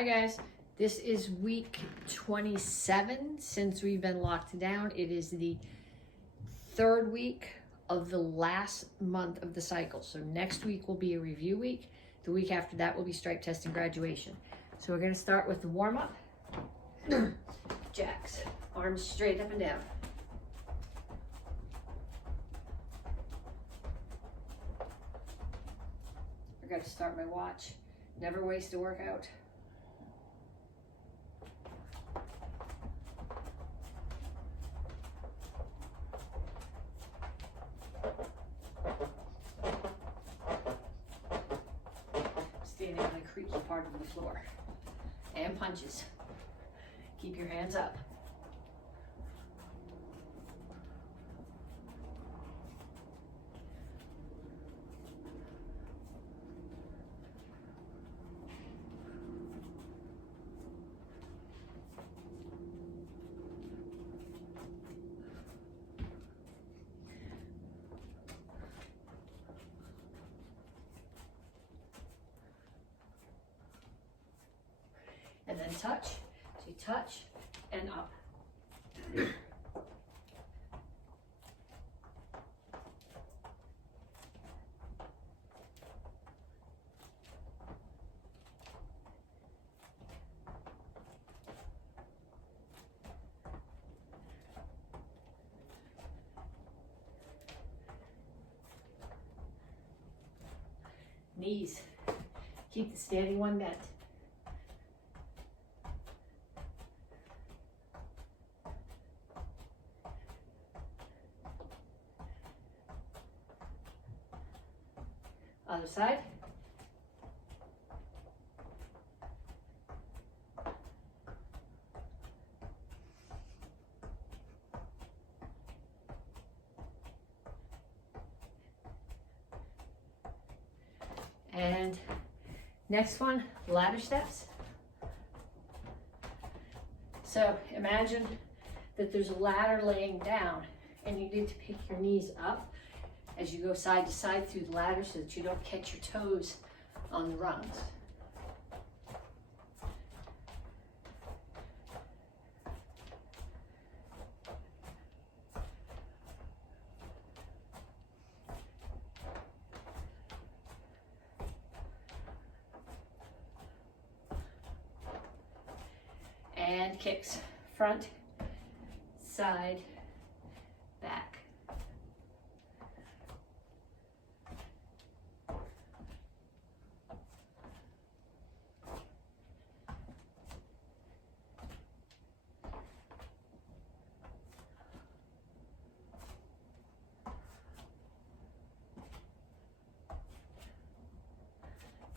Hi guys, this is week 27 since we've been locked down. It is the third week of the last month of the cycle. So next week will be a review week. The week after that will be stripe test and graduation. So we're gonna start with the warm up. Jacks, arms straight up and down. I gotta start my watch. Never waste a workout. Standing on the creaky part of the floor. And punches. Keep your hands up. And then touch, so you touch and up. Knees, keep the standing one bent. Other side. And next one, ladder steps. So imagine that there's a ladder laying down and you need to pick your knees up as you go side to side through the ladder so that you don't catch your toes on the rungs. And kicks, front, side, back.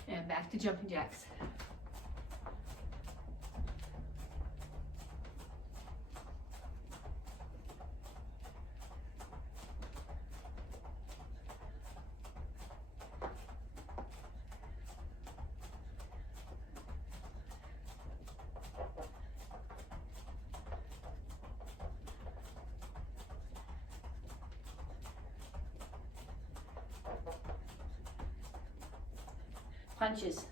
And back to jumping jacks. Punches.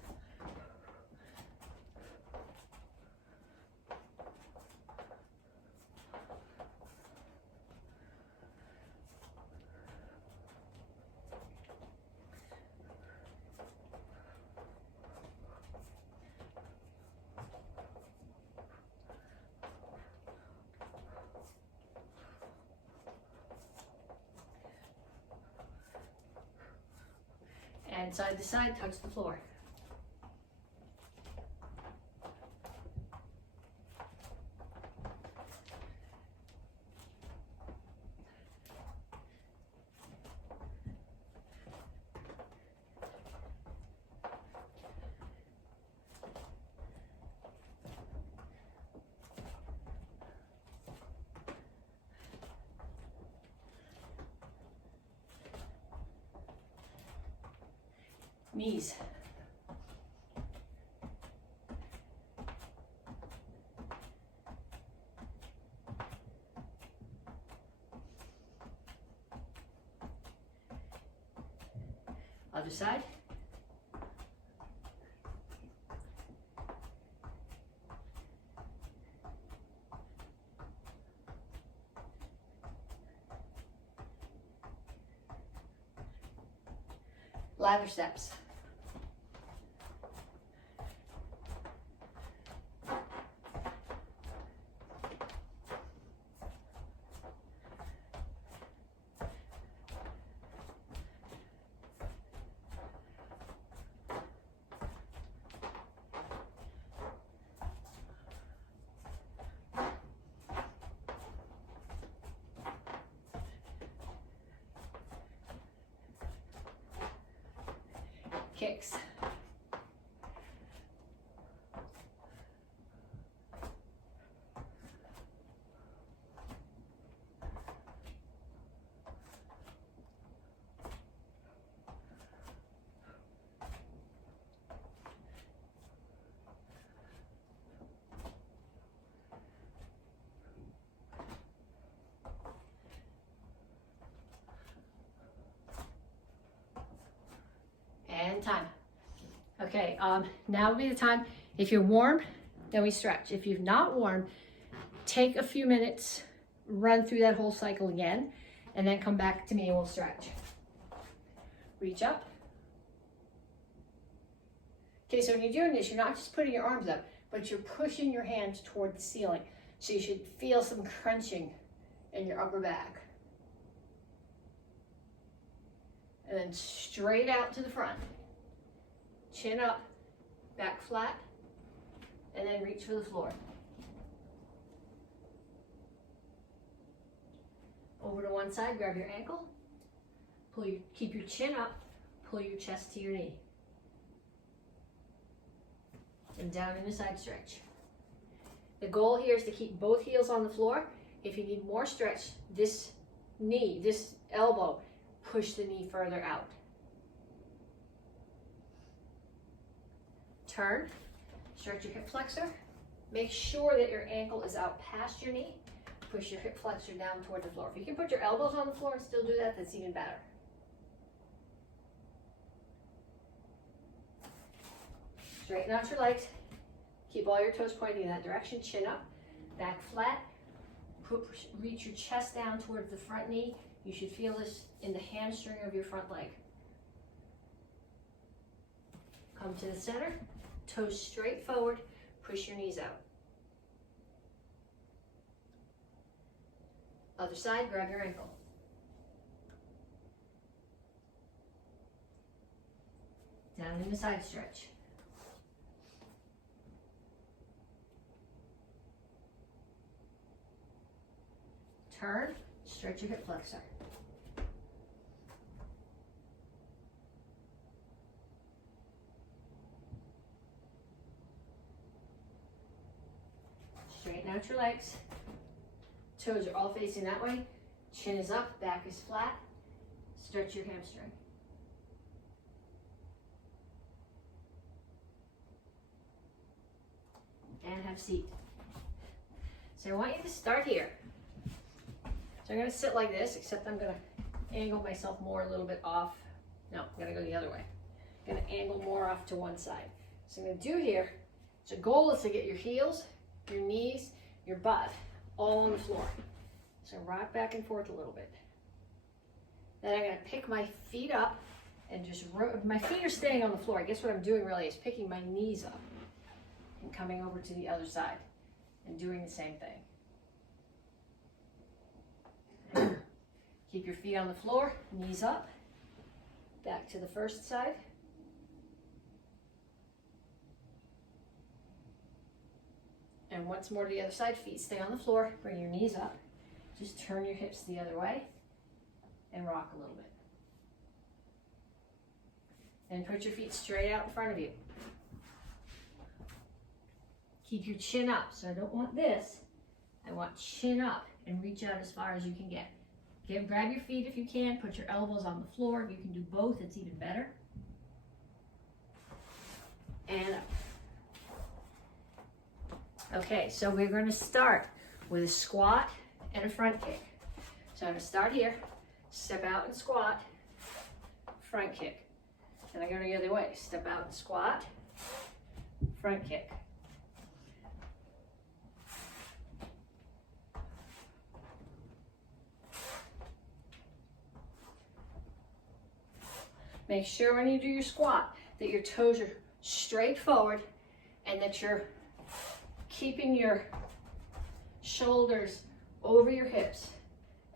And side to side, touch the floor. Knees. Other side. ladder steps. Kicks. And time. Okay, now would be the time. If you're warm, then we stretch. If you're not warm, take a few minutes, run through that whole cycle again, and then come back to me and we'll stretch. Reach up. Okay, so when you're doing this, you're not just putting your arms up, but you're pushing your hands toward the ceiling. So you should feel some crunching in your upper back. And then straight out to the front. Chin up, back flat, and then reach for the floor. Over to one side, grab your ankle, keep your chin up, pull your chest to your knee. And down in a side stretch. The goal here is to keep both heels on the floor. If you need more stretch, this elbow, push the knee further out. Turn, stretch your hip flexor. Make sure that your ankle is out past your knee. Push your hip flexor down toward the floor. If you can put your elbows on the floor and still do that, that's even better. Straighten out your legs. Keep all your toes pointing in that direction. Chin up, back flat. Reach your chest down towards the front knee. You should feel this in the hamstring of your front leg. Come to the center. Toes straight forward, push your knees out. Other side, grab your ankle. Down in the side stretch. Turn, stretch your hip flexor. Straighten out your legs. Toes are all facing that way. Chin is up, back is flat. Stretch your hamstring. And have a seat. So I want you to start here. So I'm going to sit like this, except I'm going to angle myself more a little bit off. No, I'm going to go the other way. I'm going to angle more off to one side. So I'm going to do here, so the goal is to get your heels, your knees, your butt all on the floor. So rock back and forth a little bit. Then I'm going to pick my feet up and just, my feet are staying on the floor. I guess what I'm doing really is picking my knees up and coming over to the other side and doing the same thing. Keep your feet on the floor, knees up, back to the first side. And once more to the other side, feet stay on the floor, bring your knees up. Just turn your hips the other way and rock a little bit. And put your feet straight out in front of you. Keep your chin up. So I don't want this. I want chin up and reach out as far as you can get. Grab your feet if you can. Put your elbows on the floor. If you can do both, it's even better. And up. Okay, so we're going to start with a squat and a front kick. So I'm going to start here, step out and squat, front kick. Then I go the other way, step out and squat, front kick. Make sure when you do your squat that your toes are straight forward and that you're keeping your shoulders over your hips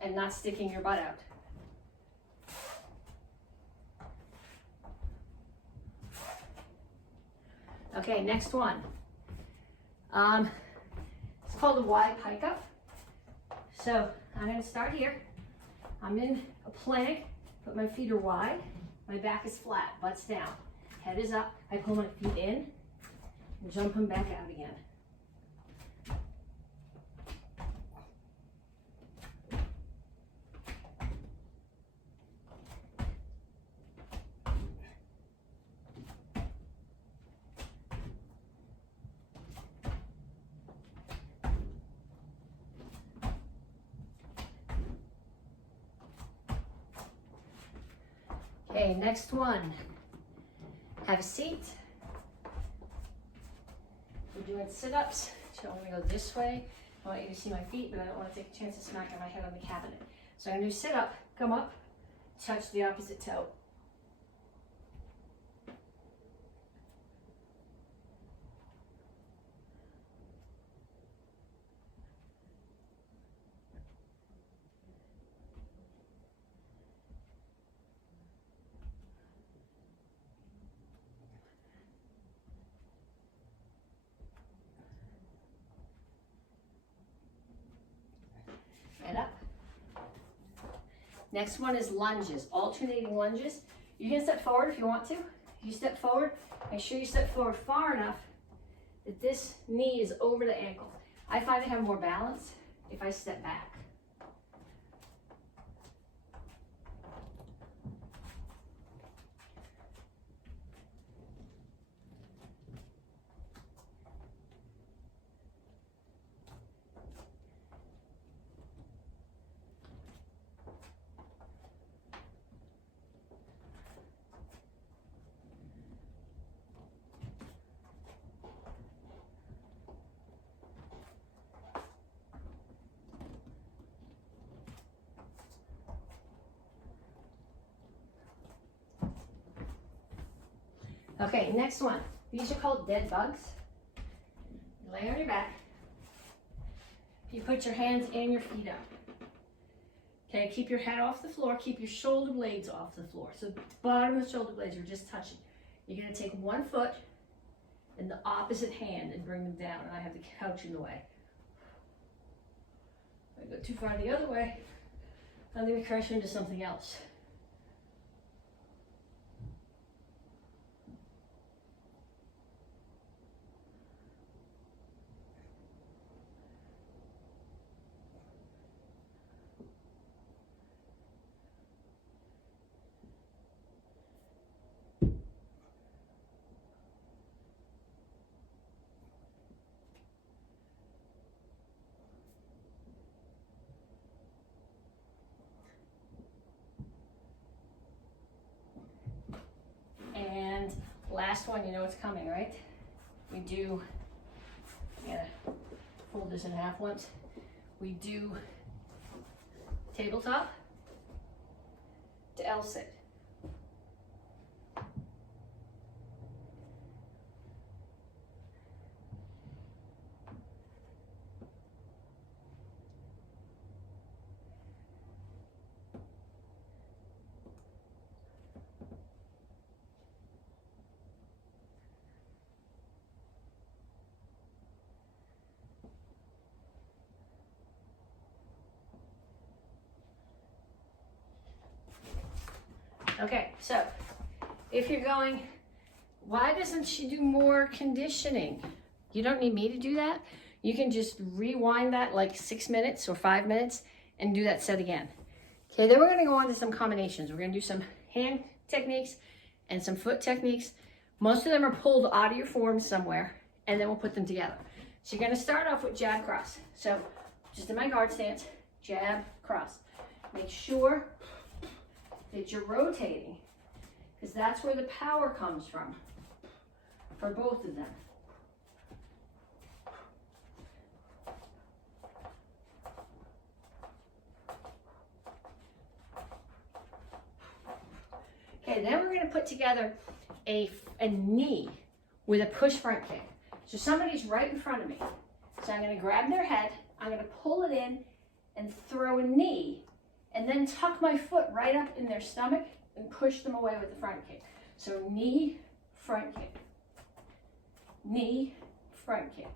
and not sticking your butt out. Okay, next one. It's called a wide pike up. So I'm going to start here. I'm in a plank, but my feet are wide. My back is flat, butt's down. Head is up. I pull my feet in and jump them back out again. Okay, next one. Have a seat. We're doing sit-ups. So I'm gonna go this way. I want you to see my feet, but I don't want to take a chance of smacking my head on the cabinet. So I'm gonna do sit-up, come up, touch the opposite toe. And up. Next one is lunges, alternating lunges. You can step forward if you want to. If you step forward, make sure you step forward far enough that this knee is over the ankle. I find I have more balance if I step back. Okay, next one. These are called dead bugs. You lay on your back. You put your hands and your feet up. Okay, keep your head off the floor. Keep your shoulder blades off the floor. So the bottom of the shoulder blades are just touching. You're going to take one foot and the opposite hand and bring them down. And I have the couch in the way. If I go too far the other way, I'm going to crash into something else. And last one, you know what's coming, right? We do, I'm gonna fold this in half once. We do tabletop to L sit. Okay, so if you're going, why doesn't she do more conditioning? You don't need me to do that. You can just rewind that like 6 minutes or 5 minutes and do that set again. Okay, then we're gonna go on to some combinations. We're gonna do some hand techniques and some foot techniques. Most of them are pulled out of your form somewhere, and then we'll put them together. So you're gonna start off with jab cross. So just in my guard stance, jab cross. Make sure that you're rotating, because that's where the power comes from for both of them. Okay, Okay, then we're gonna put together a knee with a push front kick. So somebody's right in front of me. So I'm gonna grab their head, I'm gonna pull it in and throw a knee, and then tuck my foot right up in their stomach and push them away with the front kick. So knee, front kick. Knee, front kick.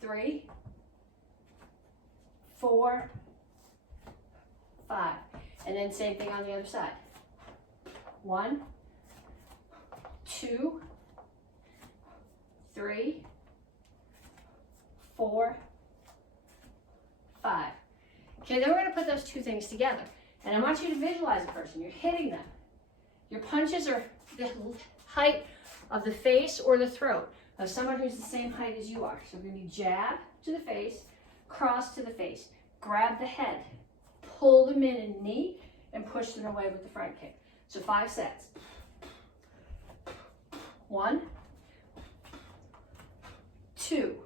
3, 4, 5. And then same thing on the other side. 1, 2, 3, 4, 5. Okay, then we're going to put those two things together. And I want you to visualize a person. You're hitting them. Your punches are the height of the face or the throat of someone who's the same height as you are. So we're going to be jab to the face, cross to the face, grab the head, pull them in and knee, and push them away with the front kick. So 5 sets. 1, 2,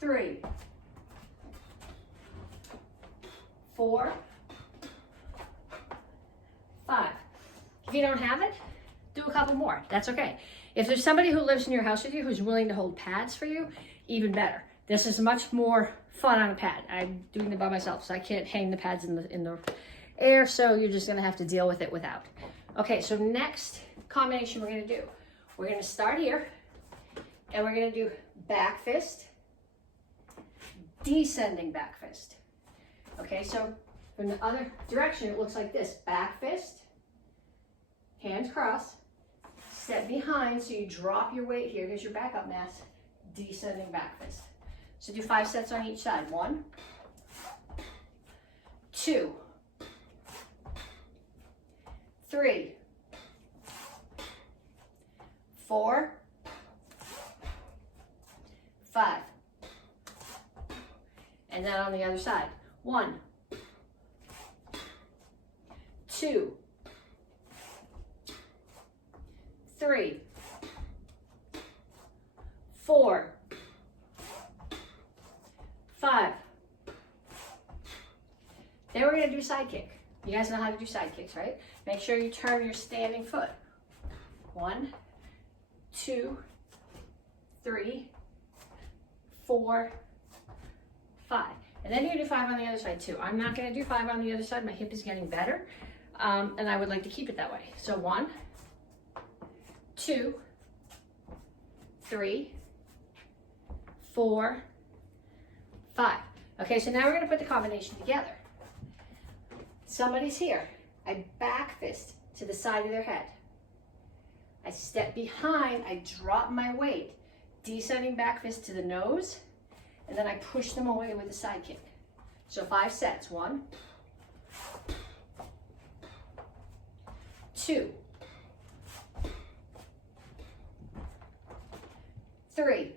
3, 4, 5. If you don't have it, do a couple more. That's okay. If there's somebody who lives in your house with you who's willing to hold pads for you, even better. This is much more fun on a pad. I'm doing it by myself, so I can't hang the pads in the air, so you're just gonna have to deal with it without. Okay, so next combination we're gonna do. We're gonna start here, and we're gonna do back fist, descending back fist. Okay, so from the other direction, it looks like this. Back fist, hands cross, step behind, so you drop your weight here. Here's your backup mass, descending back fist. So do 5 sets on each side. 1, 2, 3, 4, 5. And then on the other side. 1, 2, 3, 4, 5. Then we're going to do side kick. You guys know how to do side kicks, right? Make sure you turn your standing foot. 1, 2, 3, 4, 5. And then you can do 5 on the other side too. I'm not going to do 5 on the other side. My hip is getting better, and I would like to keep it that way. So 1, 2, 3, 4, 5. Okay, so now we're going to put the combination together. Somebody's here. I back fist to the side of their head. I step behind, I drop my weight, descending back fist to the nose, and then I push them away with a side kick. So 5 sets. 1, 2, 3,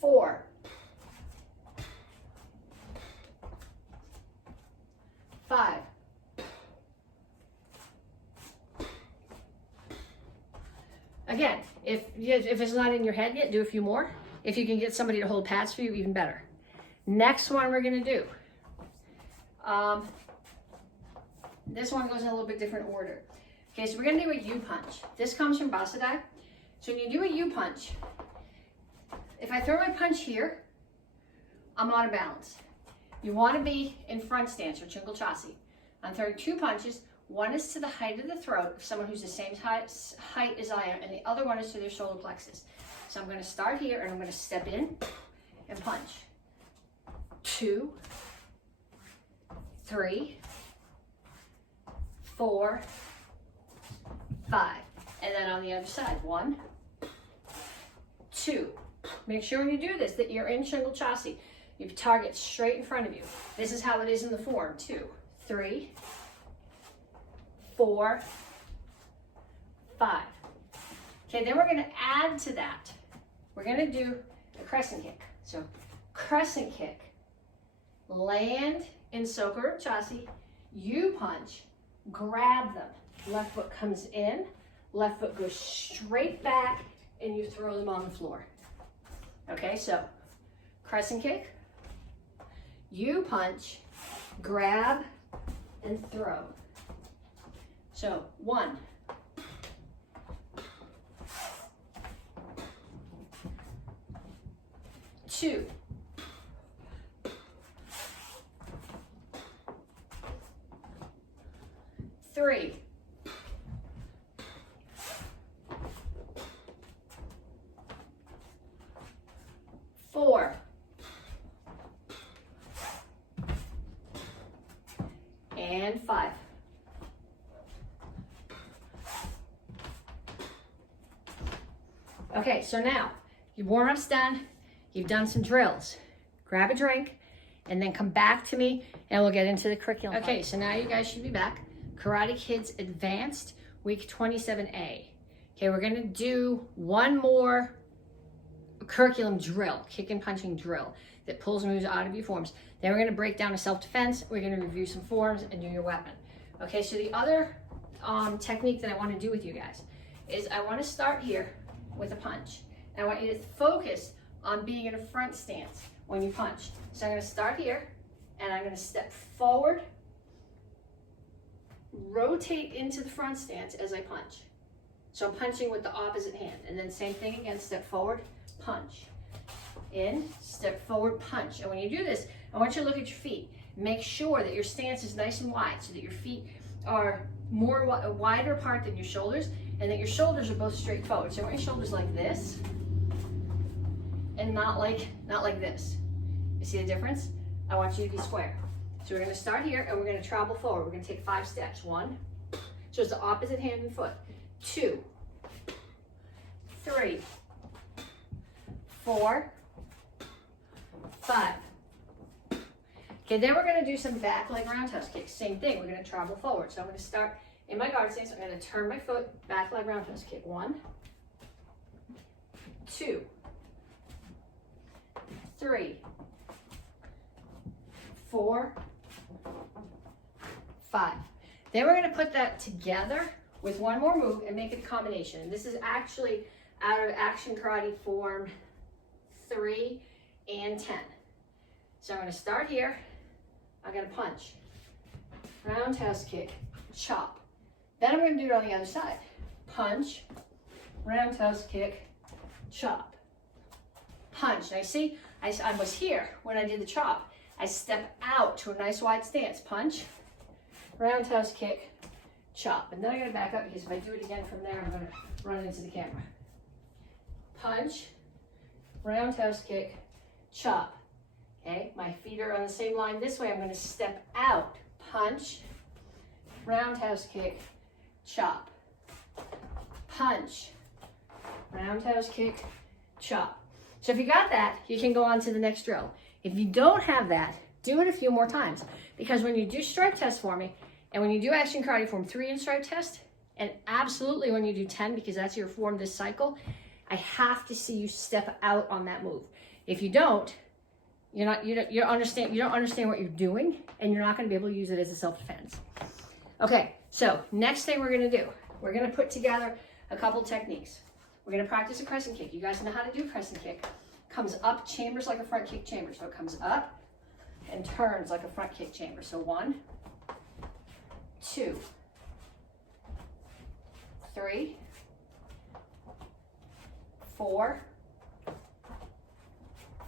4, 5. Again, if it's not in your head yet, do a few more. If you can get somebody to hold pads for you, even better. Next one we're going to do. This one goes in a little bit different order. Okay, so we're going to do a U-punch. This comes from Basadai. So when you do a U-punch, if I throw my punch here, I'm out of balance. You want to be in front stance or Chingal Chassi. I'm throwing 2 punches. One is to the height of the throat of someone who's the same height as I am, and the other one is to their solar plexus. So I'm going to start here, and I'm going to step in and punch. 2, 3, 4, 5. And then on the other side, 1, 2. Make sure when you do this that you're in Chingal Chassi. You target straight in front of you. This is how it is in the form. 2, 3, 4, 5. Okay, then we're going to add to that. We're going to do a crescent kick. So crescent kick, land in Soka Chassi, you punch, grab them. Left foot comes in, left foot goes straight back, and you throw them on the floor. Okay, so crescent kick, You punch, grab, and throw. So 1, 2, 3, 4, and 5. Okay, so now your warm-up's done, you've done some drills. Grab a drink and then come back to me and we'll get into the curriculum. Okay, so now you guys should be back. Karate Kids Advanced, week 27A. Okay, we're gonna do one more curriculum drill, kick and punching drill that pulls moves out of your forms. Then we're gonna break down a self-defense, we're gonna review some forms and do your weapon. Okay, so the other technique that I wanna do with you guys is I wanna start here with a punch. And I want you to focus on being in a front stance when you punch. So I'm gonna start here and I'm gonna step forward, rotate into the front stance as I punch. So I'm punching with the opposite hand. And then same thing again, step forward, punch. In, step forward, punch. And when you do this, I want you to look at your feet. Make sure that your stance is nice and wide so that your feet are more wider apart than your shoulders and that your shoulders are both straight forward. So I want your shoulders like this and not like this. You see the difference? I want you to be square. So we're gonna start here and we're gonna travel forward. We're gonna take 5 steps. 1, so it's the opposite hand and foot. 2, 3, 4, 5. Okay, then we're gonna do some back leg roundhouse kicks. Same thing, we're gonna travel forward. So I'm gonna start in my guard stance. I'm gonna turn my foot, back leg roundhouse kick. 1, 2, 3, 4, 5. Then we're gonna put that together with one more move and make it a combination. And this is actually out of Action Karate Form 3 and 10. So I'm gonna start here. I'm gonna punch, roundhouse kick, chop. Then I'm gonna do it on the other side. Punch, roundhouse kick, chop. Punch. Now you see, I was here when I did the chop. I step out to a nice wide stance. Punch, roundhouse kick, chop. And then I gotta back up because if I do it again from there, I'm gonna run into the camera. Punch, roundhouse kick, chop. Okay, my feet are on the same line this way. I'm gonna step out, punch, roundhouse kick, chop. Punch, roundhouse kick, chop. So if you got that, you can go on to the next drill. If you don't have that, do it a few more times. Because when you do stripe test for me, and when you do Action Karate Form 3 and stripe test, and absolutely when you do 10, because that's your form this cycle, I have to see you step out on that move. If you don't, you don't understand what you're doing, and you're not gonna be able to use it as a self-defense. Okay, so next thing we're gonna do, we're gonna put together a couple techniques. We're gonna practice a crescent kick. You guys know how to do a crescent kick. Comes up, chambers like a front kick chamber. So it comes up and turns like a front kick chamber. So 1, 2, 3, 4,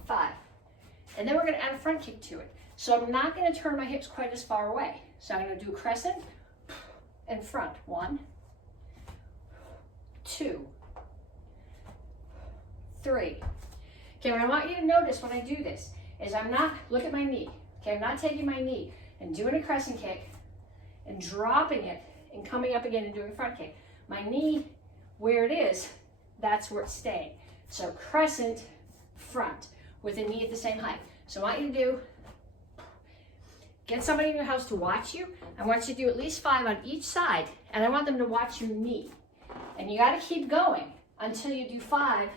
5. And then we're gonna add a front kick to it. So I'm not gonna turn my hips quite as far away. So I'm gonna do crescent and front. 1, 2, 3. Okay, what I want you to notice when I do this is look at my knee. Okay, I'm not taking my knee and doing a crescent kick and dropping it and coming up again and doing a front kick. My knee, where it is, that's where it's staying. So crescent, front, with the knee at the same height. So I want you to do, get somebody in your house to watch you. I want you to do at least 5 on each side, and I want them to watch your knee. And you gotta keep going until you do 5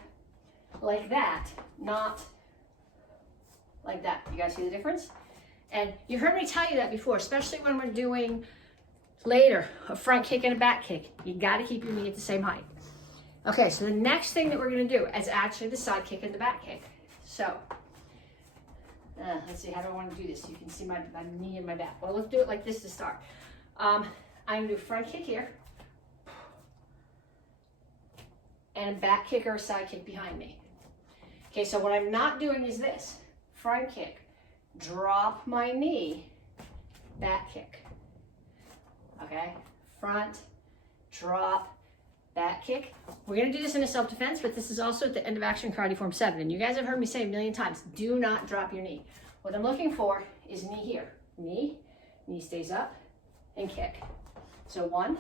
like that, not like that. You guys see the difference? And you heard me tell you that before, especially when we're doing later a front kick and a back kick. You got to keep your knee at the same height. Okay, so the next thing that we're going to do is actually the side kick and the back kick. So Let's see, how do I want to do this? You can see my knee and my back. Well, let's do it like this to start. I'm going to do front kick here. And a back kick or a side kick behind me. Okay, so what I'm not doing is this. Front kick, drop my knee, back kick. Okay, front, drop, back kick. We're gonna do this in a self-defense, but this is also at the end of Action Karate Form 7. And you guys have heard me say a million times, do not drop your knee. What I'm looking for is knee here. Knee stays up, and kick. So 1.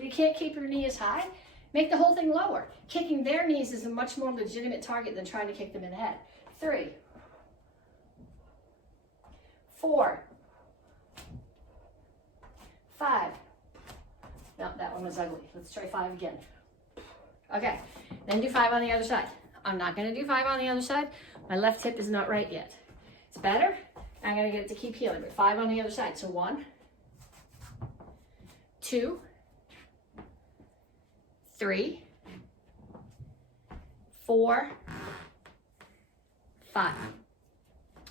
You can't keep your knee as high. Make the whole thing lower. Kicking their knees is a much more legitimate target than trying to kick them in the head. 3, 4, 5. No, that one was ugly. Let's try 5 again. Okay, then do 5 on the other side. I'm not gonna do 5 on the other side. My left hip is not right yet. It's better. I'm gonna get it to keep healing, but 5 on the other side. So 1, 2, 3, 4, 5.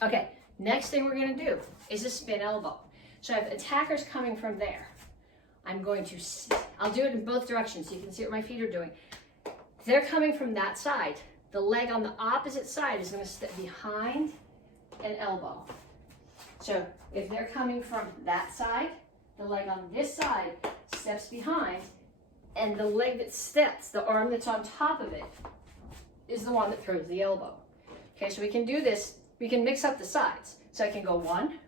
Okay, next thing we're gonna do is a spin elbow. So I have attackers coming from there. I'm going to, I'll do it in both directions so you can see what my feet are doing. If they're coming from that side, the leg on the opposite side is gonna step behind an elbow. So if they're coming from that side, the leg on this side steps behind, and the leg that steps, the arm that's on top of it, is the one that throws the elbow. Okay, so we can do this, we can mix up the sides. So I can go 1.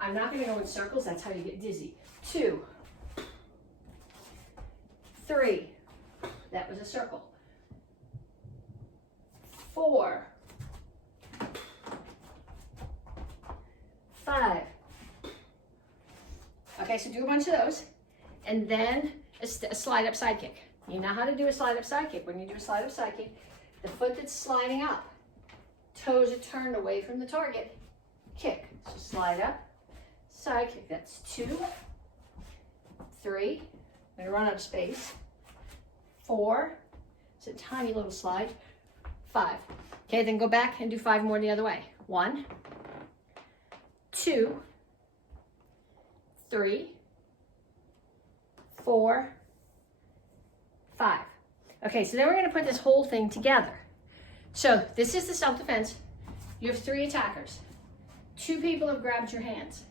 I'm not gonna go in circles, that's how you get dizzy. 2, 3, that was a circle. 4, 5. Okay, so do a bunch of those. And then a slide up side kick. You know how to do a slide up side kick. When you do a slide up side kick, the foot that's sliding up, toes are turned away from the target, kick. So slide up, side kick. That's 2, 3, I'm gonna run out of space. 4, it's a tiny little slide. 5. Okay, then go back and do 5 more the other way. 1, 2, 3, 4, 5. Okay, so then we're gonna put this whole thing together. So this is the self-defense. You have 3 attackers. 2 people have grabbed your hands.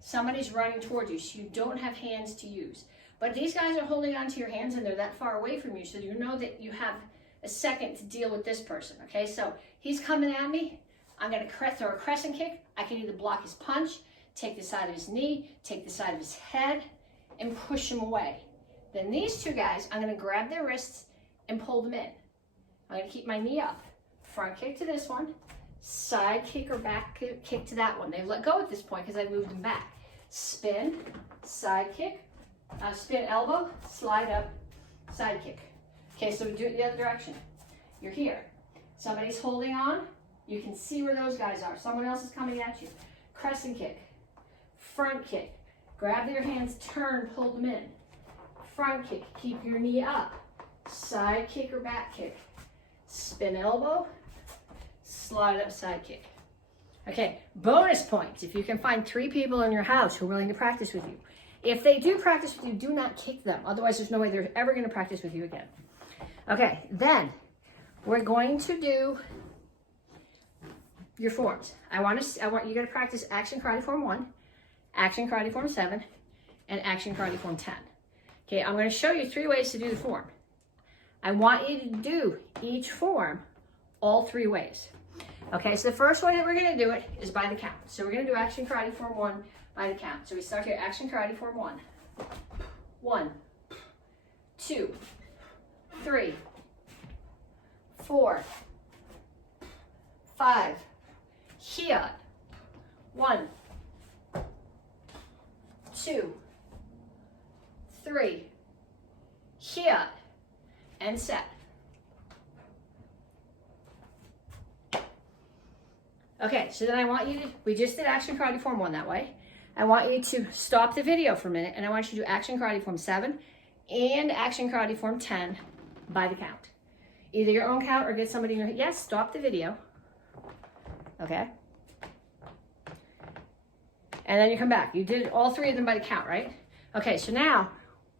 Somebody's running towards you, so you don't have hands to use. But these guys are holding onto your hands and they're that far away from you, so you know that you have a second to deal with this person, okay? So he's coming at me. I'm gonna throw a crescent kick. I can either block his punch, take the side of his knee, take the side of his head, and push him away. Then these 2 guys, I'm gonna grab their wrists and pull them in. I'm gonna keep my knee up. Front kick to this one, side kick or back kick to that one. They've let go at this point because I moved them back. Spin, side kick, spin elbow, slide up, side kick. Okay, so we do it the other direction. You're here. Somebody's holding on. You can see where those guys are. Someone else is coming at you. Crescent kick, front kick. Grab their hands, turn, pull them in. Front kick, keep your knee up. Side kick or back kick. Spin elbow, slide up side kick. Okay, bonus points if you can find 3 people in your house who are willing to practice with you. If they do practice with you, do not kick them. Otherwise, there's no way they're ever going to practice with you again. Okay, then we're going to do your forms. I want you to practice Action Karate Form 1, Action Karate Form 7, and Action Karate Form 10. Okay, I'm going to show you 3 ways to do the form. I want you to do each form all 3 ways. Okay, so the first way that we're going to do it is by the count. So we're going to do Action Karate Form 1 by the count. So we start here, Action Karate Form 1. 1, 2, 3, 4, 5. Here. 1, 2, 3. Here. And set. Okay, so then I want you to, we just did Action Karate Form 1 that way. I want you to stop the video for a minute and I want you to do Action Karate Form 7 and Action Karate Form 10 by the count. either your own count or get somebody in your, yes, stop the video. Okay. And then you come back. You did all 3 of them by the count, right? Okay, so now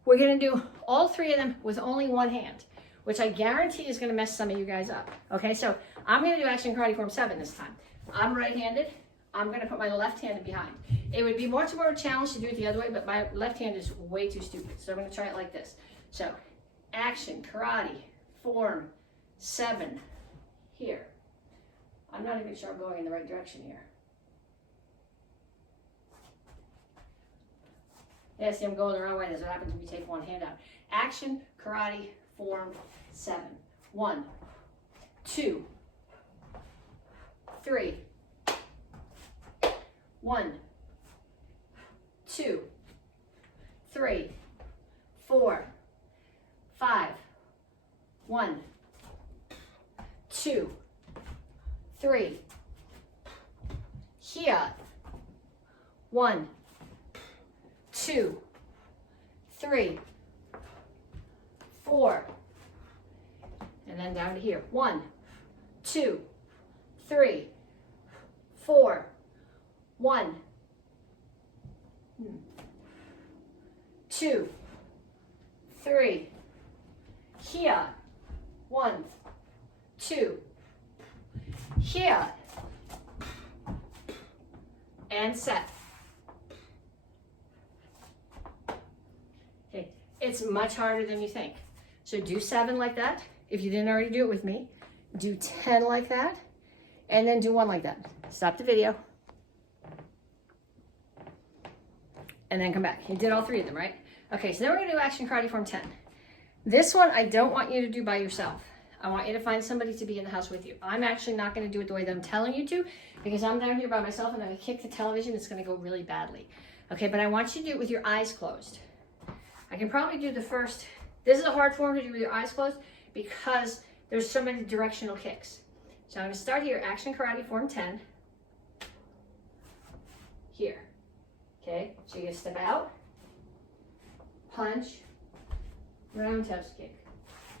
we're gonna do all 3 of them with only one hand, which I guarantee is gonna mess some of you guys up. Okay, so I'm gonna do action karate form 7 this time. I'm right-handed. I'm gonna put my left hand behind. It would be much more of a challenge to do it the other way, but my left hand is way too stupid. So I'm gonna try it like this. So, action karate form 7 here. I'm not even sure I'm going in the right direction here. Yeah, see, I'm going the wrong way. That's what happens when you take one hand out. Action karate form 7. 1, 2, 3. 1, 2, 3, 4, 5. 1, 2, 3. Here. 1, 2, 3, 4. And then down to here. 1, 2, 3, 4. 1, 2, 3. Here. 1, 2. Here. And set. Okay, it's much harder than you think. So do 7 like that. If you didn't already do it with me, do 10 like that, and then do 1 like that. Stop the video. And then come back. You did all 3 of them, right? Okay, so then we're gonna do action karate form 10. This one I don't want you to do by yourself. I want you to find somebody to be in the house with you. I'm actually not gonna do it the way that I'm telling you to, because I'm down here by myself and I'm gonna kick the television, it's gonna go really badly. Okay, but I want you to do it with your eyes closed. I can probably do the first, this is a hard form to do with your eyes closed because there's so many directional kicks. So I'm gonna start here, action karate form 10. Here. Okay, so you're gonna step out, punch, roundhouse kick,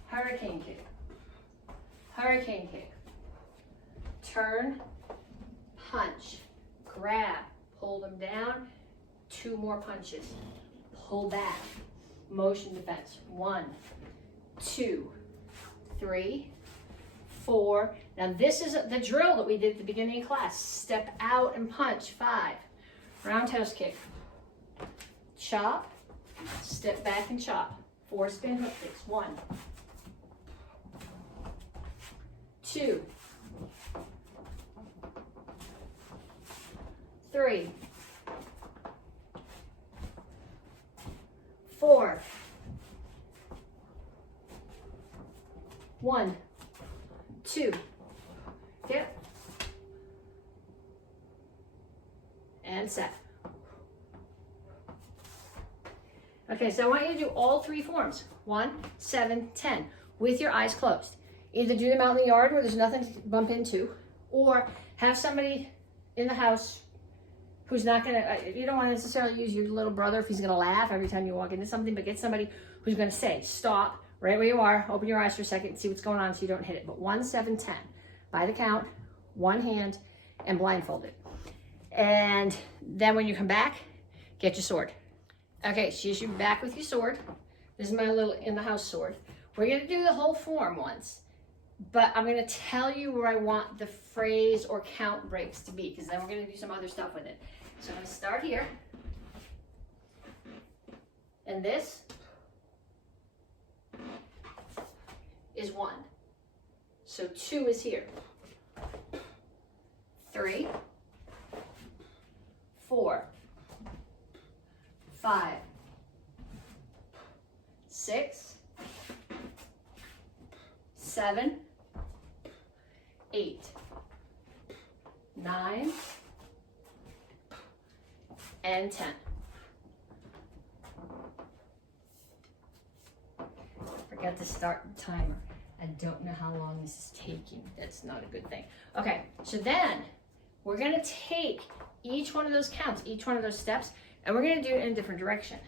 hurricane kick, turn, punch, grab, pull them down, 2 more punches, pull back, motion defense, 1, 2, 3, 4. Now this is the drill that we did at the beginning of class. Step out and punch, 5. Roundhouse kick, chop, step back and chop, 4 spin hook kicks, 1, 2, 3, 4, 1, 2, get, and set. Okay, so I want you to do all 3 forms, 1, 7, 10, with your eyes closed. Either do them out in the yard where there's nothing to bump into, or have somebody in the house who's not gonna, you don't want to necessarily use your little brother if he's gonna laugh every time you walk into something, but get somebody who's gonna say, stop, right where you are, open your eyes for a second and see what's going on so you don't hit it. But 1, 7, 10, by the count, 1 hand, and blindfolded. And then when you come back, get your sword. Okay, so you're back with your sword. This is my little in-the-house sword. We're gonna do the whole form once, but I'm gonna tell you where I want the phrase or count breaks to be, because then we're gonna do some other stuff with it. So I'm gonna start here. And this is 1. So 2 is here. 3, 4, 5, 6, 7, 8, 9, and 10. Forgot to start the timer. I don't know how long this is taking. That's not a good thing. Okay, so then we're gonna take each one of those counts, each one of those steps, and we're gonna do it in a different direction.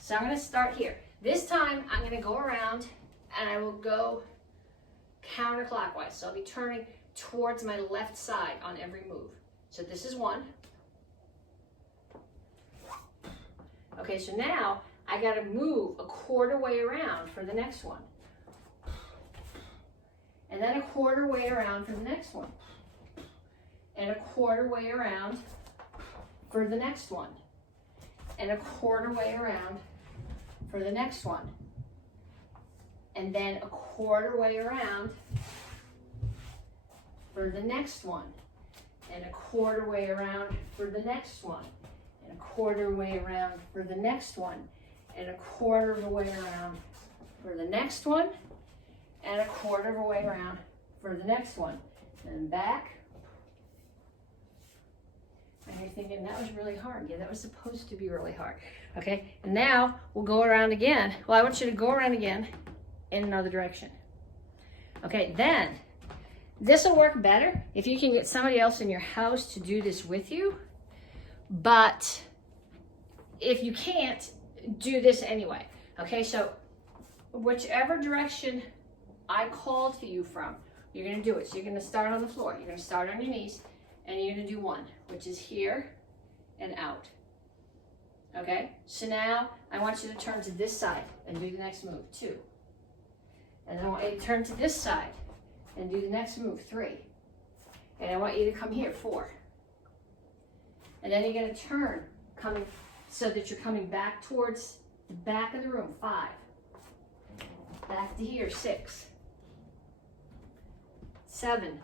So I'm gonna start here. This time I'm gonna go around and I will go counterclockwise. So I'll be turning towards my left side on every move. So this is 1. Okay, so now I gotta move a quarter way around for the next one. And then a quarter way around for the next one. And a quarter way around for the next one. And a quarter way around for the next one. And then a quarter way around for the next one. And a quarter way around for the next one. And a quarter way around for the next one. And a quarter of a way around for the next one. And a quarter of a way around for the next one. And back. And you're thinking, that was really hard. Yeah, that was supposed to be really hard. Okay, and now we'll go around again. Well, I want you to go around again in another direction. Okay, then this will work better if you can get somebody else in your house to do this with you. But if you can't, do this anyway. Okay, so whichever direction I called to you from, you're gonna do it. So you're gonna start on the floor. You're gonna start on your knees, and you're gonna do 1, which is here and out. Okay, so now I want you to turn to this side and do the next move, 2. And then I want you to turn to this side and do the next move, 3. And I want you to come here, 4. And then you're gonna turn, coming so that you're coming back towards the back of the room, 5. Back to here, 6. 7.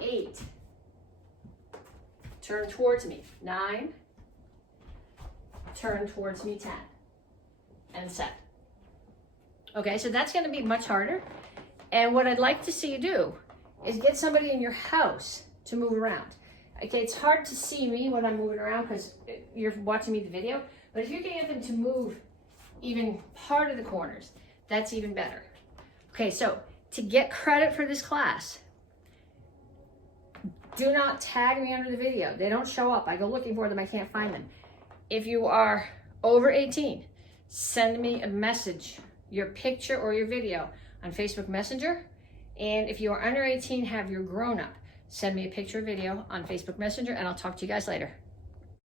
8. Turn towards me, 9. Turn towards me, 10. And set. Okay, so that's gonna be much harder. And what I'd like to see you do is get somebody in your house to move around. Okay, it's hard to see me when I'm moving around because you're watching me the video, but if you can get them to move even part of the corners, that's even better. Okay, so to get credit for this class, do not tag me under the video. They don't show up. I go looking for them, I can't find them. If you are over 18, send me a message, your picture or your video on Facebook Messenger. And if you are under 18, have your grown up, send me a picture or video on Facebook Messenger, and I'll talk to you guys later.